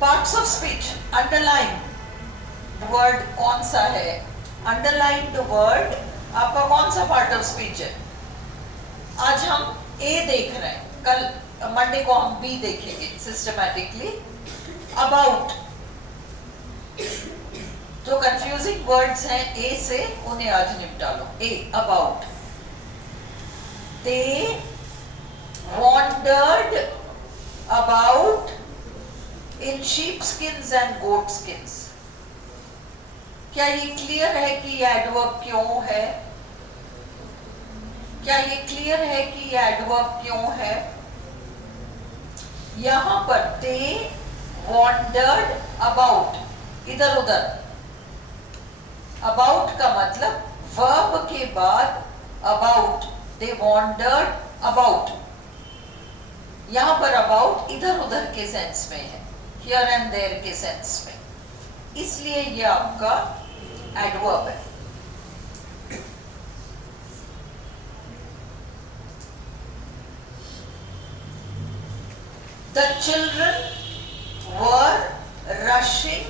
Parts of speech, underline word कौन सा है? अंडरलाइंड वर्ड आपका कौन सा पार्ट ऑफ स्पीच है? आज हम ए देख रहे हैं, कल मंडे को हम बी देखेंगे सिस्टमैटिकली। अबाउट, जो कंफ्यूजिंग वर्ड्स हैं ए से उन्हें आज निपटा लो। ए about, they wandered about in sheepskins and goatskins। क्या ये क्लियर है कि ये एडवर्ब क्यों है? क्या ये क्लियर है कि ये एडवर्ब क्यों है? यहां पर they wandered about, इधर उधर। about का मतलब verb के बाद about, they wandered about। यहां पर about इधर उधर के सेंस में है, here and there के सेंस में, इसलिए ये आपका एडवर्ब है। The children were rushing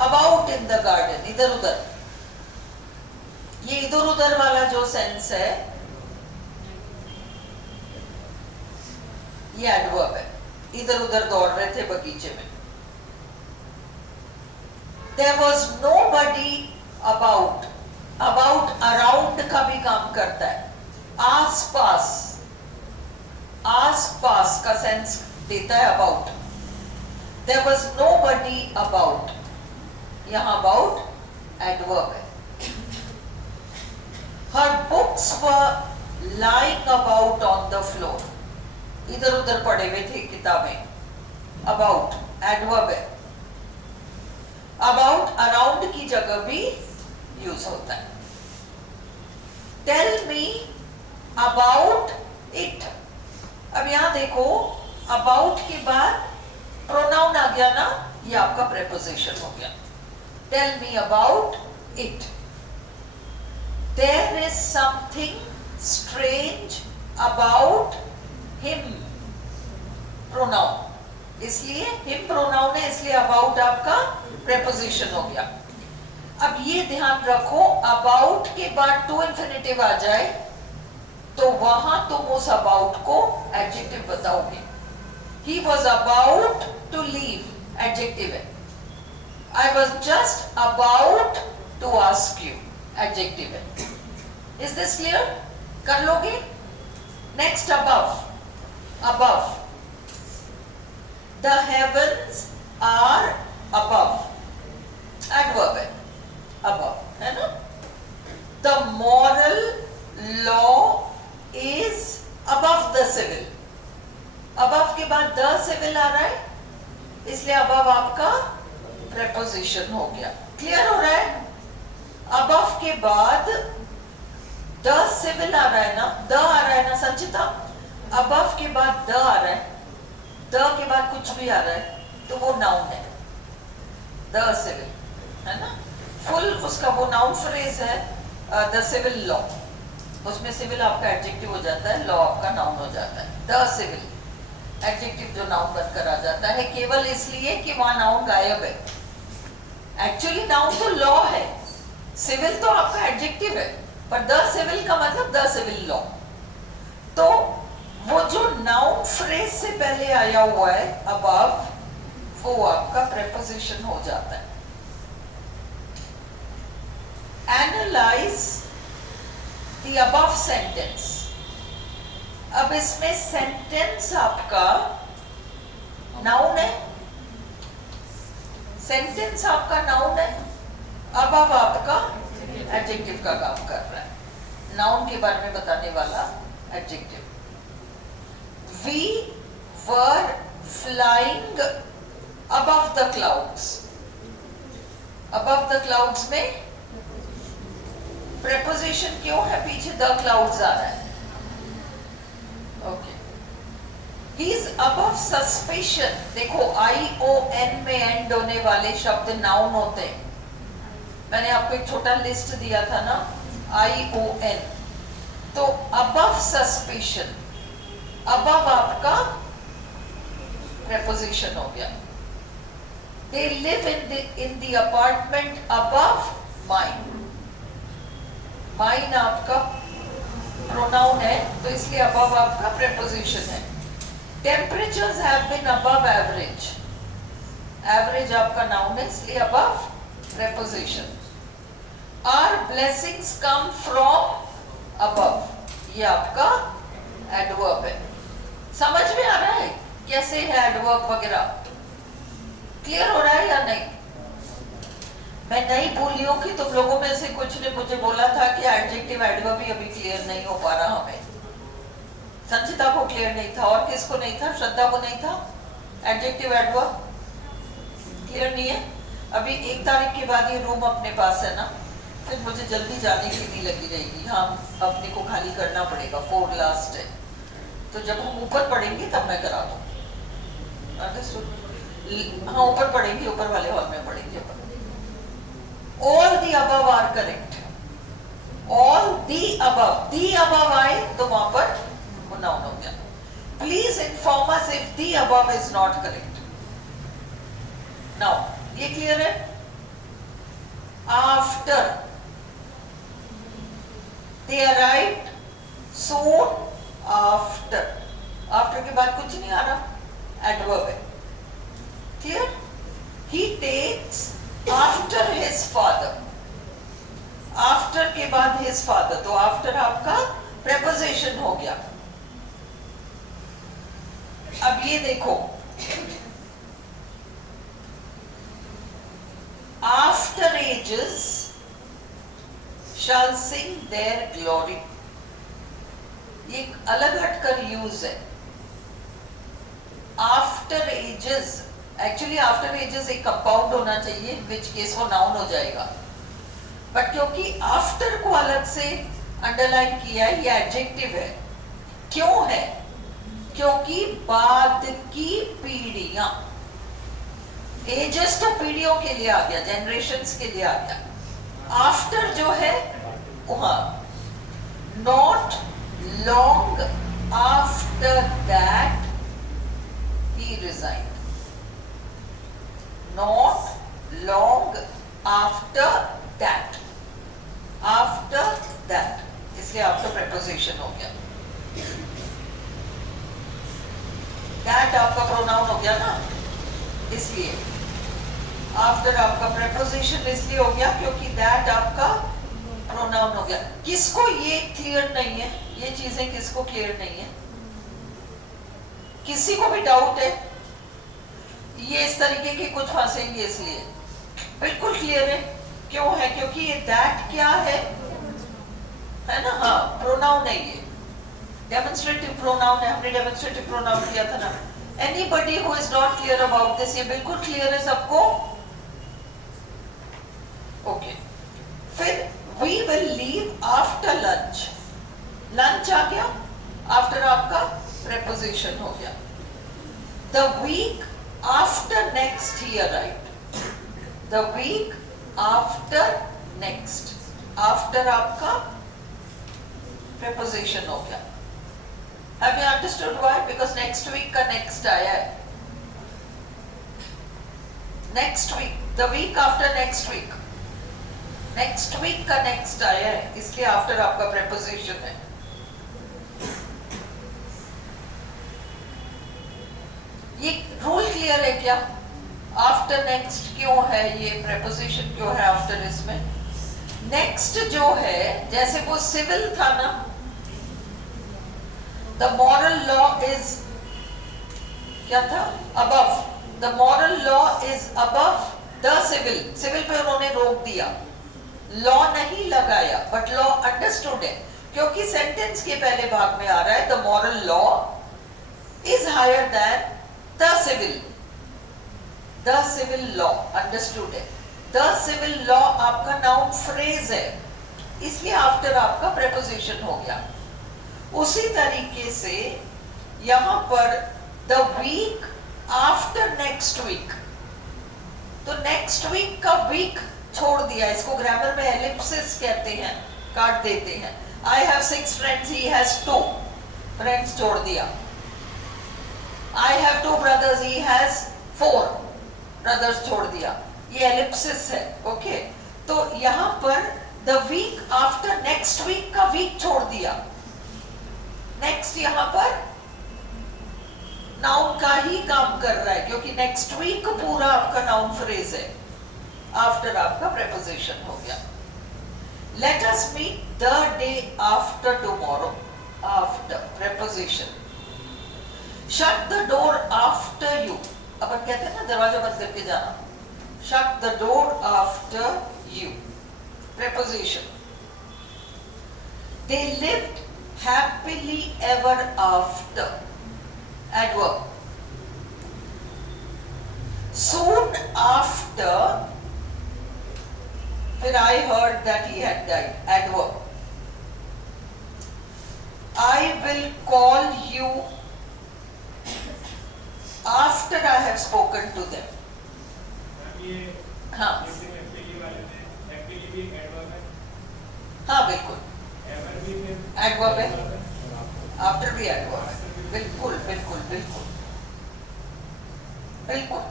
about in the garden, इधर उधर। ये इधर उधर वाला जो सेंस है ये एडवर्ब है, इधर उधर दौड़ रहे थे बगीचे में। There was nobody about, about around का भी काम करता है, आस पास, आस पास का सेंस देता है about। There was nobody about, यहां about एडवर्ब है। Her books were lying about on the floor, इधर उधर पड़े हुए थे किताबें, अबाउट एडवर्ब है। अबाउट अराउंड की जगह भी यूज होता है। टेल मी अबाउट इट, अब यहां देखो अबाउट के बाद प्रोनाउन आ गया ना, ये आपका प्रेपोजिशन हो गया। Tell me about it. There is something strange about him, pronoun, इसलिए हिम प्रोनाउन है, इसलिए अबाउट आपका प्रेपोजिशन हो गया। अब ये ध्यान रखो, अबाउट के बाद टू इन्फिनिटिव आ जाए तो वहां तुम उस अबाउट को एडजेक्टिव बताओगे। He was about to leave, adjective है। I was just about to ask you, adjective है। Is this clear? कर लोगे? Next above, above, the heavens are above, adverb है, above है ना। the moral law is above the civil, above के बाद the civil आ रहा है, इसलिए above आपका preposition हो गया। क्लियर हो रहा है? above के बाद the civil आ रहा है ना, the आ रहा है ना संचिता, अबव के बाद द आ रहा है, द के बाद कुछ भी आ रहा है तो वो नाउन है, द सिविल है ना। फुल उसका वो नाउन फ्रेज है द सिविल लॉ, उसमें सिविल आपका एडजेक्टिव हो जाता है, लॉ आपका नाउन हो जाता है। द सिविल एडजेक्टिव जो नाउन बनकर आ जाता है केवल इसलिए कि वहां नाउन गायब है। एक्चुअली नाउन तो लॉ है, सिविल तो आपका एडजेक्टिव है, पर द सिविल का मतलब द सिविल लॉ। तो वो जो नाउन फ्रेज से पहले आया हुआ है अबव, वो आपका प्रेपोजिशन हो जाता है। Analyse the above sentence. अब इसमें सेंटेंस आपका नाउन है, सेंटेंस आपका नाउन है, अबव आपका एडजेक्टिव का काम कर रहा है, नाउन के बारे में बताने वाला adjective. We were flying above the clouds, above the clouds में preposition क्यों है? पीछे the clouds आ रहा है। Okay. He is above suspicion। देखो ION में एंड होने वाले शब्द नाउन होते हैं, मैंने आपको एक छोटा लिस्ट दिया था ना, ION। तो above suspicion, अबव आपका preposition हो गया। they live in the apartment above mine. Mine आपका pronoun है, तो इसलिए above आपका preposition है. Temperatures have been above average. Average आपका noun है, इसलिए above preposition. Our blessings come from above. ये आपका adverb है. समझ में आ रहा है कैसे है adverb वगैरह? क्लियर हो रहा है या नहीं? मैं नहीं बोली हूँ कि तुम लोगों में से कुछ ने मुझे बोला था कि एडजेक्टिव एडवर्ब भी अभी क्लियर नहीं हो पा रहा हमें. संचिता को क्लियर नहीं था, और किसको नहीं था? श्रद्धा को नहीं था. एडजेक्टिव एडवर्ब क्लियर नहीं है. अभी 1 तारीख के बाद ये रूम अपने पास है ना, फिर मुझे जल्दी जाने की नहीं लगी रहेगी. हाँ, अपने को खाली करना पड़ेगा. 4 लास्ट है, तो जब हम ऊपर पढ़ेंगे तब मैं करा दूँ. हाँ, ऊपर पढ़ेंगे, ऊपर वाले हॉल में पढ़ेंगे. All the above are correct. All the above आए तो वहां पर noun हो गया. Please inform us if the above is not correct. Now, ये clear है? After they arrived, soon after. After के बाद कुछ नहीं आ रहा, adverb है. Clear? He takes after his father. After के बाद his father, तो after आपका preposition हो गया. अब ये देखो, after ages shall sing their glory. ये अलग हटकर यूज है. After ages, actually after ages एक कंपाउंड होना चाहिए, विच केस वो नाउन हो जाएगा. बट क्योंकि आफ्टर को अलग से अंडरलाइन किया है, ये एडजेक्टिव है. क्यों है? क्योंकि बाद की पीढ़ियां, एजेस तो पीढ़ियों के लिए आ गया, जनरेशंस के लिए आ गया. आफ्टर जो है वहां, not long after that he resigned. Not long after that. After that. इसलिए after preposition हो गया. That आपका pronoun हो गया ना, इसलिए. After आपका preposition इसलिए हो गया क्योंकि that आपका pronoun हो गया. किसको ये क्लियर नहीं है? ये चीजें किसको क्लियर नहीं है? किसी को भी डाउट है? ये इस तरीके के कुछ फंसेंगे, इसलिए बिल्कुल क्लियर है. क्यों है? क्योंकि ये दैट क्या है ना? हाँ, प्रोनाउन है. ये डेमोन्स्ट्रेटिव प्रोनाउन है. हमने डेमोन्स्ट्रेटिव प्रोनाउन किया था ना. Anybody who is not clear about this, ये बिल्कुल क्लियर है सबको? ओके. फिर we will leave after lunch. Lunch आ गया, आफ्टर आपका प्रेपोजिशन हो गया. The week after next he arrived. The week after next. After आपका preposition हो गया. Have you understood why? Because next week का next आया है. Next week, the week after next week. Next week का next आया है, इसलिए after आपका preposition है. ये रूल क्लियर है क्या? आफ्टर नेक्स्ट क्यों है? ये प्रेपोजिशन क्यों है आफ्टर इसमें? नेक्स्ट जो है, जैसे वो सिविल था ना, द मॉरल लॉ इज क्या था? Above. The moral law is above the civil. Civil पे उन्होंने रोक दिया, लॉ नहीं लगाया, बट लॉ अंडरस्टूड है क्योंकि सेंटेंस के पहले भाग में आ रहा है the moral law is higher than The civil law understood है. The civil law आपका noun phrase है, इसलिए after आपका preposition हो गया. उसी तरीके से यहाँ पर the week after next week, तो next week का week छोड़ दिया. इसको ग्रामर में ellipsis कहते हैं, काट देते हैं. I have 6 friends, he has 2 friends छोड़ दिया. I have 2 brothers, he has 4. Brothers छोड़ दिया, ये एलिप्सिस है, ओके। तो यहां पर the week after next week का वीक छोड़ दिया, नेक्स्ट यहां पर नाउन का ही काम कर रहा है, क्योंकि नेक्स्ट वीक पूरा आपका नाउन फ्रेज है, आफ्टर आपका प्रेपोजिशन हो गया। Let us meet the day after tomorrow, after preposition. Shut the door after you, अपन कहते हैं ना दरवाजा बंद करके जाना, shut the door after you, preposition. They lived happily ever after, adverb. Soon after, फिर I heard that he had died, adverb. I will call you after I have spoken to them. हाँ हाँ बिल्कुल adverb है, after भी adverb है, बिल्कुल बिल्कुल बिल्कुल बिल्कुल।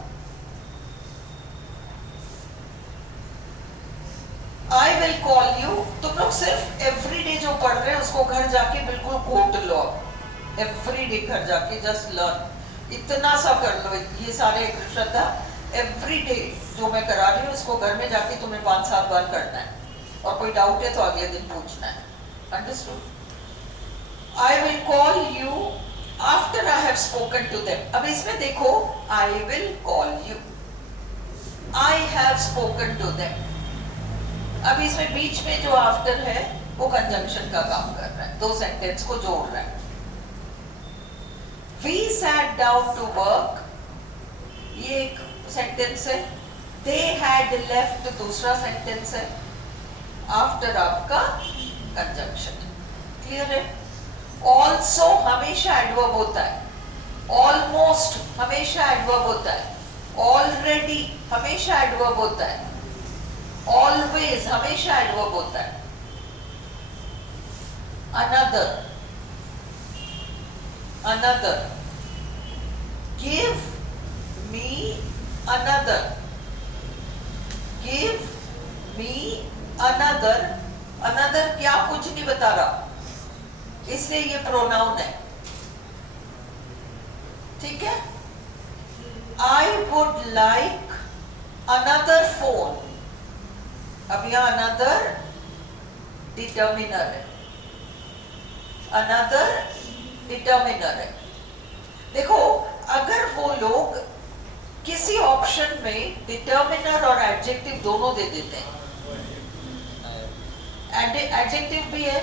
आई विल कॉल यू, तुम लोग सिर्फ एवरीडे जो पढ़ रहे हैं उसको घर जाके बिल्कुल कोट लो, एवरीडे घर जाके जस्ट लर्न, इतना सा कर लो, ये सारे श्रद्धा एवरीडे जो मैं करा रही हूँ इसको घर में जाके तुम्हें 5-7 बार करना है, और कोई डाउट है तो अगले दिन पूछना है, understood. I will call you after I have spoken to them. अब इसमें देखो I will call you, I have spoken to them, अब इसमें बीच में जो आफ्टर है वो कंजंक्शन का काम कर रहा है, दो सेंटेंस को जोड़ रहा है। We sat down to work, ये एक सेंटेंस है, they had left दूसरा सेंटेंस है, आफ्टर आपका कंजंक्शन, क्लियर है। ऑल्सो हमेशा एडवर्ब होता है, ऑलमोस्ट हमेशा एडवर्ब होता है, ऑलरेडी हमेशा एडवर्ब होता है, ऑलवेज हमेशा एडवर्ब होता है। Another, another, give me another, give me another, another क्या कुछ नहीं बता रहा, इसलिए ये प्रोनाउन है, ठीक है। I would like another phone, अब यहां अनदर डिटर्मिनर है, अनदर डिटर्मिनर है। देखो अगर वो लोग किसी ऑप्शन में डिटर्मिनर और एडजेक्टिव दोनों दे देते हैं, एडजेक्टिव भी है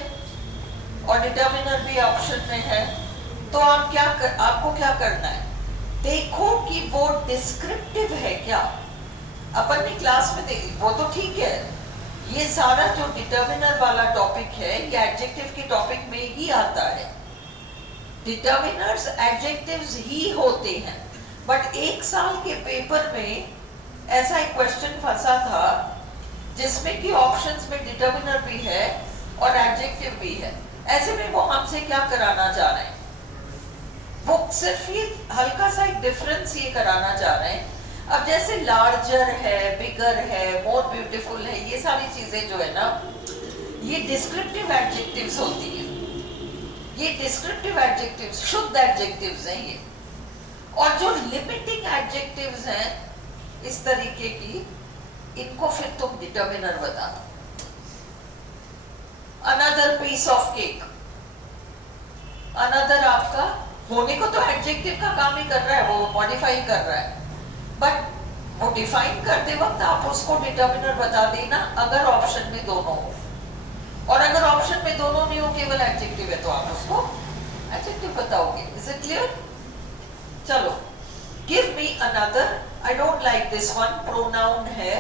और डिटर्मिनर भी ऑप्शन में है, तो आप आपको क्या करना है, देखो कि वो डिस्क्रिप्टिव है क्या। अपन ने क्लास में देखी वो तो ठीक है, ये सारा जो डिटर्मिनर वाला टॉपिक है ये एडजेक्टिव के टॉपिक में ही आता है, डिटर्मिनर्स एडजेक्टिव्स ही होते हैं। बट एक साल के पेपर में ऐसा एक क्वेश्चन फंसा था जिसमें कि ऑप्शंस में डिटर्मिनर भी है और एडजेक्टिव भी है, ऐसे में वो हमसे क्या कराना चाह रहे हैं, वो सिर्फ ये हल्का सा एक डिफरेंस ये कराना चाह रहे हैं। अब जैसे लार्जर है, बिगर है, मोर ब्यूटीफुल है, ये सारी चीजें जो है ना ये डिस्क्रिप्टिव एडजेक्टिव्स होती हैं, ये डिस्क्रिप्टिव एडजेक्टिव्स शुद्ध एडजेक्टिव्स हैं ये, और जो लिमिटिंग एडजेक्टिव्स हैं इस तरीके की, इनको फिर तुम डिटर्मिनर बताना। Another piece of cake, another आपका होने को तो एडजेक्टिव का काम ही कर रहा है, वो मॉडिफाई कर रहा है, बट वो डिफाइन करते वक्त आप उसको डिटर्मिनर बता देना अगर ऑप्शन में दोनों हो, और अगर ऑप्शन में दोनों नहीं हो केवल एडजेक्टिव है तो आप उसको एडजेक्टिव बताओगे। Is it clear? चलो, give me another, I don't like this one, pronoun है।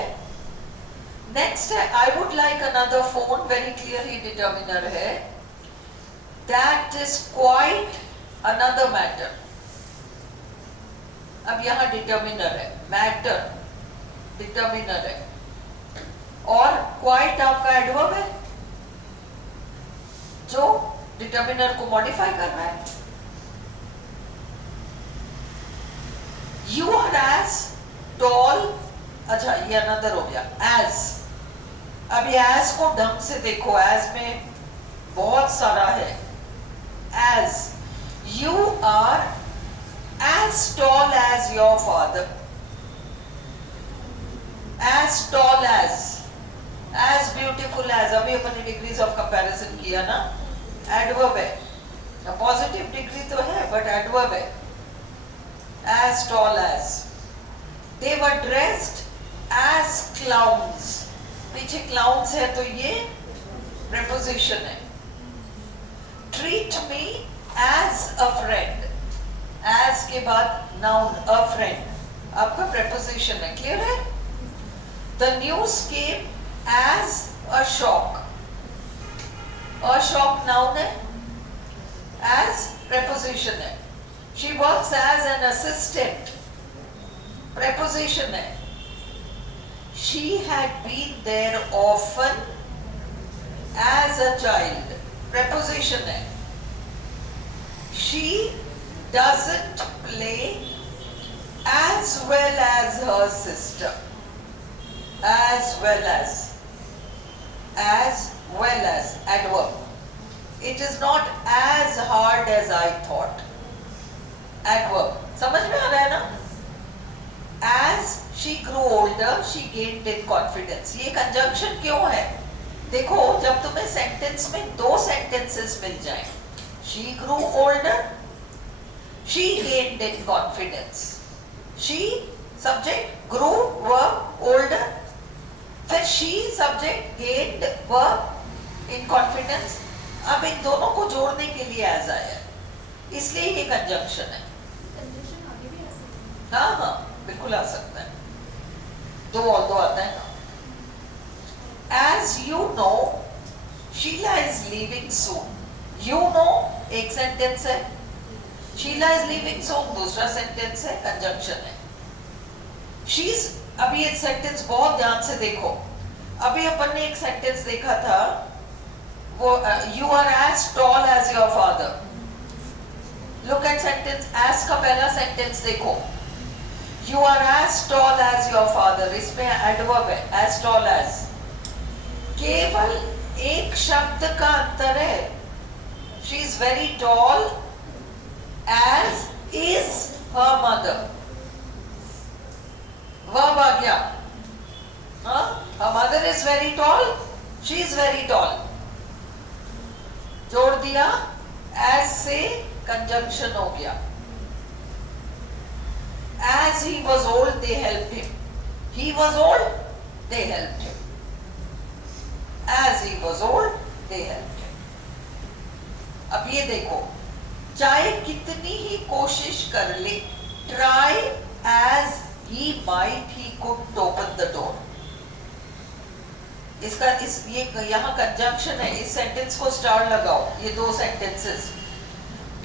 नेक्स्ट है I would like another phone, very clear ही डिटर्मिनर है। That is quite another matter, अब यहां डिटर्मिनर है, मैटर डिटर्मिनर है, और क्वाइट आपका एडवर्ब है जो डिटर्मिनर को मॉडिफाई कर रहा है। You are as टॉल, अच्छा ये अनदर हो गया एज। अब ये एज को ढंग से देखो, एज में बहुत सारा है। As you are as tall as your father, as tall as beautiful as, अभी अपने डिग्रीज ऑफ कंपैरिजन किया ना, एडवर्ब है, पॉजिटिव डिग्री तो है बट एडवर्ब है। as tall as, they were dressed as clowns, पीछे clowns है तो ये preposition है। treat me as a friend, as के बाद noun a friend, आपका preposition है, clear है। the news came as a shock, noun है, as preposition है। she works as an assistant, preposition है। she had been there often as a child, preposition है। she doesn't play as well as her sister, as well as adverb, it is not as hard as I thought, adverb, समझ में आ रहा है ना। as she grew older she gained in confidence, ये conjunction क्यों है? देखो जब तुम्हें सेंटेंस में दो सेंटेंसेस मिल जाएं, she grew older, she gained in confidence, she subject, grew verb, older, फिर she subject, gained verb in confidence। अब इन दोनों को जोड़ने के लिए as आया, इसलिए ये कंजंक्शन है। हाँ हाँ बिल्कुल आ सकता है, दो और दो आता है ना। as you know Sheila is leaving soon, you know एक सेंटेंस है, शीला इज लिविंग सोन दूसरा सेंटेंस है, कंजंक्शन है। शीज, अभी ये सेंटेंस बहुत ध्यान से देखो, अभी अपन ने एक सेंटेंस देखा था, वो you are as tall as your father. Look at sentence, as का पहला सेंटेंस देखो, you are as tall as your father, इसमें एडवर्ब है, एज टॉल एज। केवल एक शब्द का अंतर है, she is very tall as is her mother, verb आ गया, her mother is very tall, she is very tall, जोड़ दिया, as से conjunction हो गया। as he was old they helped him, he was old they helped him, as he was old they helped him। अब ये देखो, चाहे कितनी ही कोशिश कर ले, try as he might he couldn't open the door, इसका ये यहाँ कंजंक्शन है, इस सेंटेंस को स्टार लगाओ, ये दो सेंटेंसेस।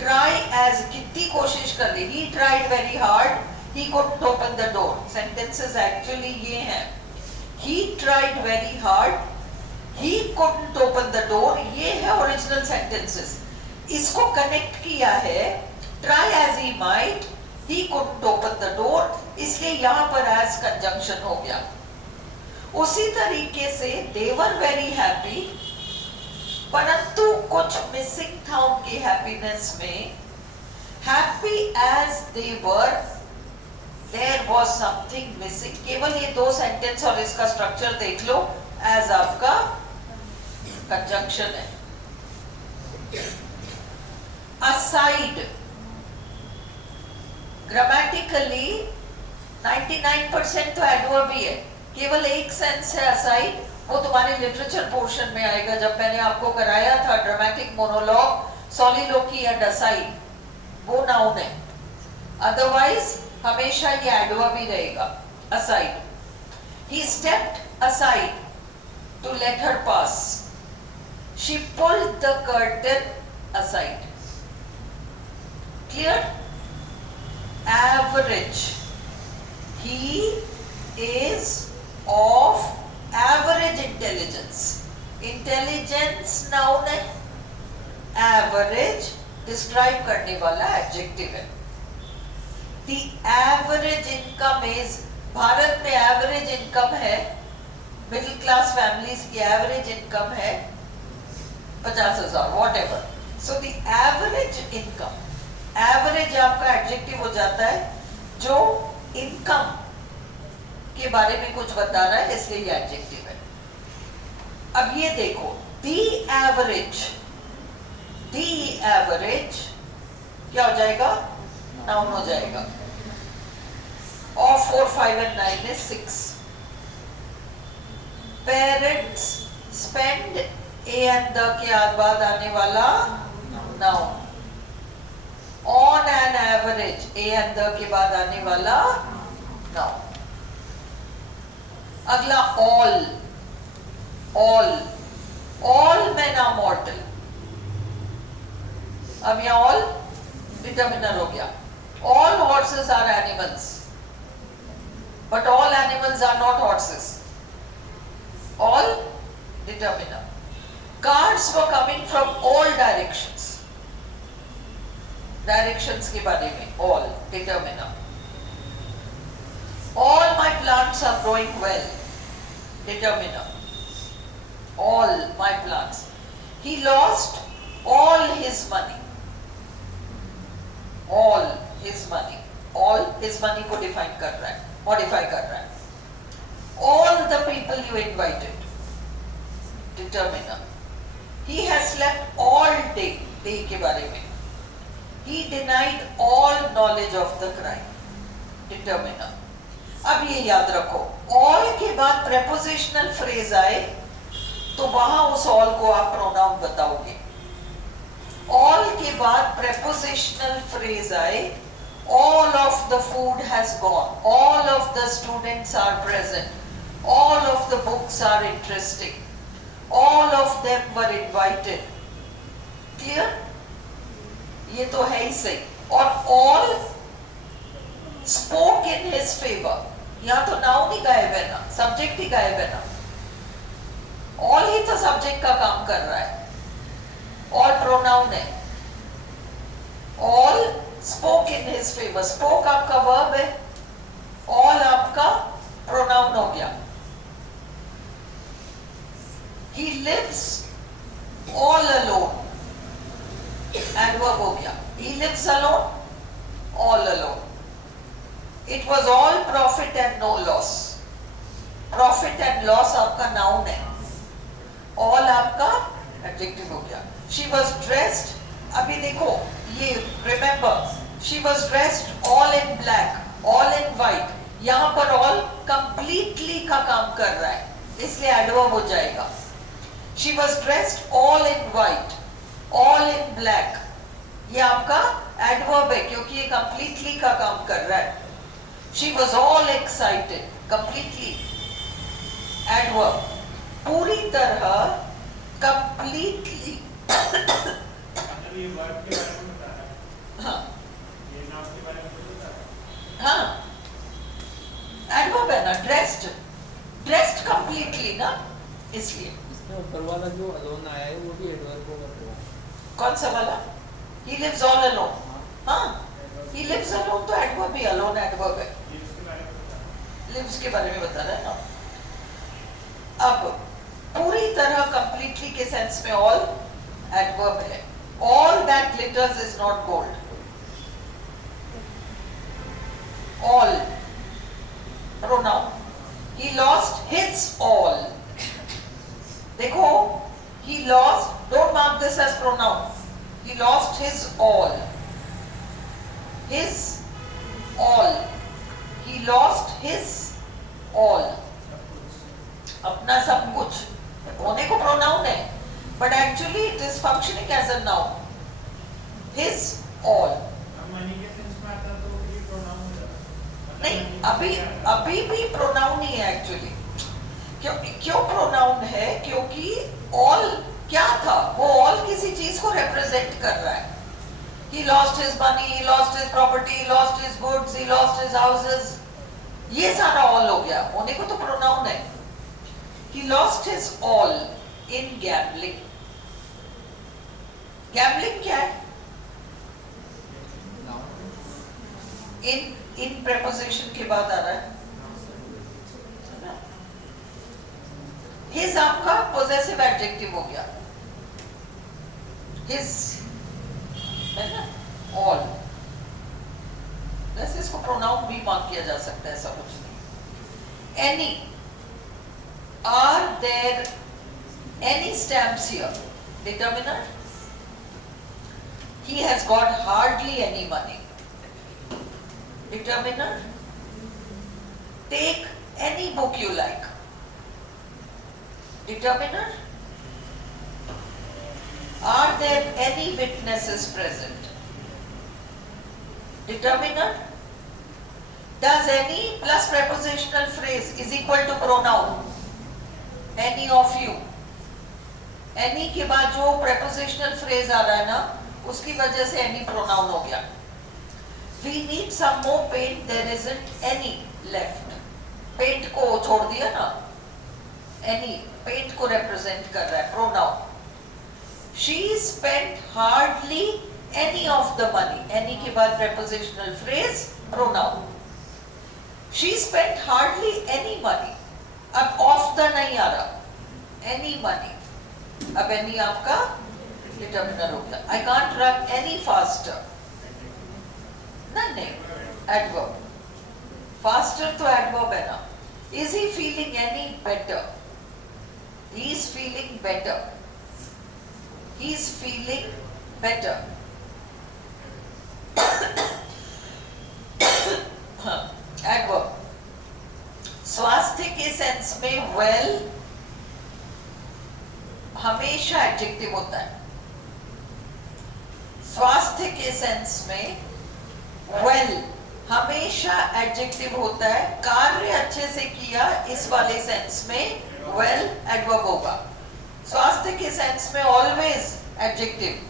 try as कितनी कोशिश कर ले, he tried very hard he couldn't open the door, sentences actually ये हैं, he tried very hard he couldn't open the door, ये है ओरिजिनल सेंटेंसेस। इसको कनेक्ट किया है, try as he might he couldn't open the door, इसलिए यहां पर as कंजंक्शन हो गया। उसी तरीके से they were very happy, परंतु कुछ मिसिंग था उनकी हैप्पीनेस में। happy as they were there was something missing, केवल ये दो सेंटेंस और इसका स्ट्रक्चर देख लो, as आपका कंजंक्शन है। aside, ग्रामेटिकली 99% तो एडवर्ब ही है, केवल एक सेंस है aside, वो तुम्हारे लिटरेचर पोर्शन में आएगा, जब मैंने आपको कराया था ड्रामेटिक मोनोलॉग, सोलिलोकी एंड aside, वो नाउन है, अदरवाइज हमेशा ये एडवर्ब ही रहेगा, aside। he stepped aside to let her pass, she pulled the curtain aside, clear? average, he is of average intelligence, intelligence noun है, average describe करने वाला adjective है। the average income is, Bharat में average income है, middle class families की average income है 50,000 what ever. So the average income, average आपका adjective हो जाता है जो इनकम के बारे में कुछ बता रहा है, इसलिए ये एडजेक्टिव है. अब ये देखो, दी एवरेज क्या हो जाएगा? नाउन हो जाएगा. Of 4, 5 and 9 is 6. Parents spend a and the के बाद आने वाला noun. On an average, a and the के बाद आने वाला noun. अगला all men are mortal. अब यहाँ all डिटर्मिनर हो गया. All horses are animals, but all animals are not horses. All determiner. Cars were coming from all directions. Directions के बारे में all determiner. All my plants are growing well. Determiner. All my plants. He lost all his money. All his money. All his money को define कर रहा है, modify कर रहा है. All the people you invited. Determiner. He has slept all day. Day के बारे में. He denied all knowledge of the crime. Determiner. अब ये याद रखो, all के बाद prepositional phrase आए तो वहां उस all को आप pronoun बताओगे. All के बाद prepositional phrase आए, all of the food has gone, all of the students are present, all of the books are interesting, all of them were invited. Clear? ये तो है ही सही. और all spoke in his favor. यहाँ तो noun ही गायब है ना, subject ही गायब है ना. all ही तो subject का काम कर रहा है. all pronoun है. all spoke in his favor. spoke आपका verb है, all आपका pronoun हो गया. he lives all alone. adverb हो गया. he lives alone, all alone. it was all profit and no loss. profit and loss आपका noun है, all आपका adjective हो गया. she was dressed, अभी देखो ये remember, she was dressed all in black, all in white. यहाँ पर all completely का काम कर रहा है, इसलिए adverb हो जाएगा. she was dressed all in white, all in black. ये आपका adverb है क्योंकि ये completely का काम कर रहा है. she was all excited, completely adverb. पूरी तरह completely. ये वर्ब के बारे में बता रहा है. हाँ, ये नाउन के बारे में बता रहा है. हाँ, adverb है ना, dressed completely ना, इसलिए. इसमें ऊपर वाला जो alone आया है वो भी एडवर्ब होगा फिर. कौन सा वाला? he lives all alone. हाँ, he lives alone तो adverb ही, alone adverb है. लिव्स के बारे में बता रहा है. lives के बारे में बता रहा है ना. अब पूरी तरह completely के सेंस में all adverb है. all that glitters is not gold. all pronoun. he lost his all. देखो, he lost, don't mark this as pronoun. he lost his all. his all. he lost his all. अपना सब कुछ होने को pronoun है, but actually it is functioning as a noun. his all. अब money के sense में आता तो ये प्रोनाउन हो जाता. नहीं, अभी भी pronoun ही है actually. क्यों pronoun है? क्योंकि all क्या था? वो all किसी चीज को represent कर रहा है. he lost his money, he lost his property, he lost his goods, he lost his houses. ये सारा all हो गया. होने को तो pronoun है. he lost his all in gambling. gambling क्या है? in preposition के बाद आ रहा है. His आपका possessive adjective हो गया. His है ना? All. वैसे इसको pronoun भी मार्क किया जा सकता है, ऐसा कुछ नहीं. Any. Are there any stamps here? Determiner. He has got hardly any money. Determiner. Take any book you like. Determiner. Are there any witnesses present? Determiner. Does any plus prepositional phrase is equal to pronoun? Any of you. Any के बाद जो prepositional phrase आ रहा है ना, उसकी वजह से any pronoun हो गया. We need some more paint. There isn't any left. Paint को छोड़ दिया ना. Any paint को represent कर रहा है pronoun. She spent hardly any of the money. Any के बाद prepositional phrase pronoun. She spent hardly any money. अब of the नहीं आ रहा. Any money. अब any आपका determiner हो गया. I can't run any faster. नहीं, adverb. Faster तो adverb है ना. Is he feeling any better? He is feeling better. He is feeling better. Adverb. स्वास्थ्य के सेंस में well हमेशा एडजेक्टिव होता है. स्वास्थ्य के सेंस में well हमेशा एडजेक्टिव होता है. कार्य अच्छे से किया इस वाले सेंस में well एडवर्ब होगा. स्वास्थ्य के सेंस में always adjective.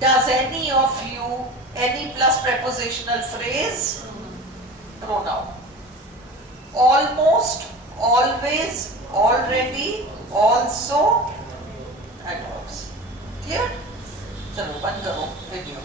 Does any of you any plus prepositional phrase? Pronoun. Almost, always, already, also adverbs. Clear? चलो बंद करो वीडियो.